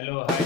Hello hi.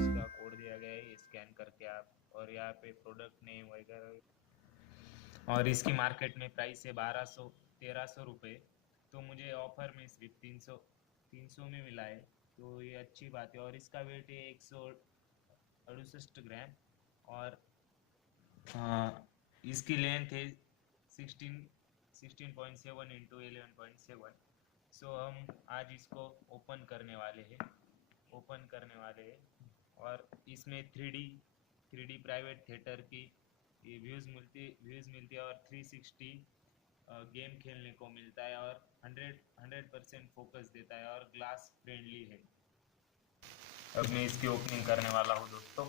इसका code दिया गया है, ये स्कैन करके आप और यहाँ पे प्रोडक्ट नेम वगैरह और इसकी मार्केट में प्राइस है 1200-1300 रुपये। तो मुझे ऑफर में सिर्फ 300 में मिला है, तो ये अच्छी बात है। और इसका वेट है 168 ग्राम और इसकी लेंथ है 16.7 इंटू 11.7। सो हम आज इसको ओपन करने वाले हैं और इसमें 3D प्राइवेट थिएटर की ये व्यूज़ मिलती है और 360 गेम खेलने को मिलता है और 100% फोकस देता है और ग्लास फ्रेंडली है। अब मैं इसकी ओपनिंग करने वाला हूँ दोस्तों।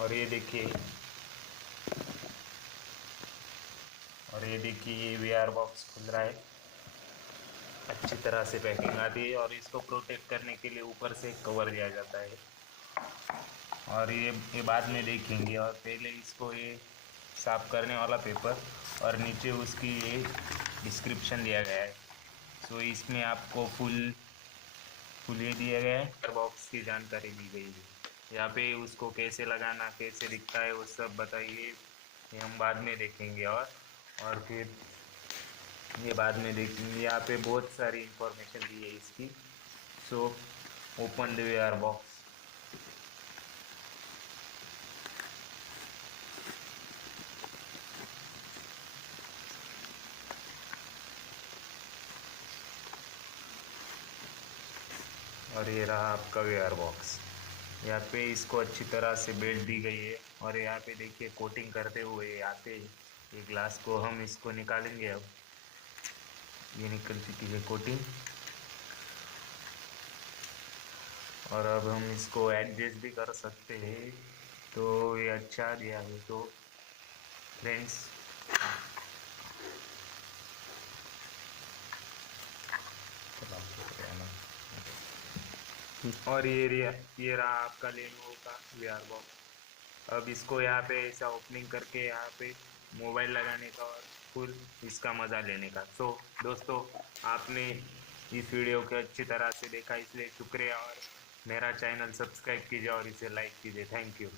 और ये देखिए ये वीआर बॉक्स खुल रहा है, अच्छी तरह से पैकिंग आती है और इसको प्रोटेक्ट करने के लिए ऊपर से कवर दिया जाता है। और ये बाद में देखेंगे। और पहले इसको ये साफ करने वाला पेपर और नीचे उसकी ये डिस्क्रिप्शन दिया गया है। सो इसमें आपको फुल ये दिया गया है, बॉक्स की जानकारी दी गई है। यहाँ पे उसको कैसे लगाना, कैसे दिखता है, वो सब बताइए, ये हम बाद में देखेंगे। और फिर ये बाद में देखेंगे। यहाँ पे बहुत सारी इंफॉर्मेशन दी है इसकी। So open the VR box. और ये रहा आपका वीआर बॉक्स। यहाँ पे इसको अच्छी तरह से बेल्ट दी गई है और यहाँ पे देखिए कोटिंग करते हुए आते ये ग्लास को हम इसको निकालेंगे। अब ये निकल चुकी है कोटिंग और अब हम इसको एडजस्ट भी कर सकते हैं। तो ये अच्छा दिया है। तो फ्रेंड्स, और ये रहा आपका लेनोवो का वीआर बॉक्स। अब इसको यहाँ पे ऐसा ओपनिंग करके यहाँ पे मोबाइल लगाने का और फुल इसका मज़ा लेने का। सो दोस्तों, आपने इस वीडियो को अच्छी तरह से देखा, इसलिए शुक्रिया। और मेरा चैनल सब्सक्राइब कीजिए और इसे लाइक कीजिए। Thank you.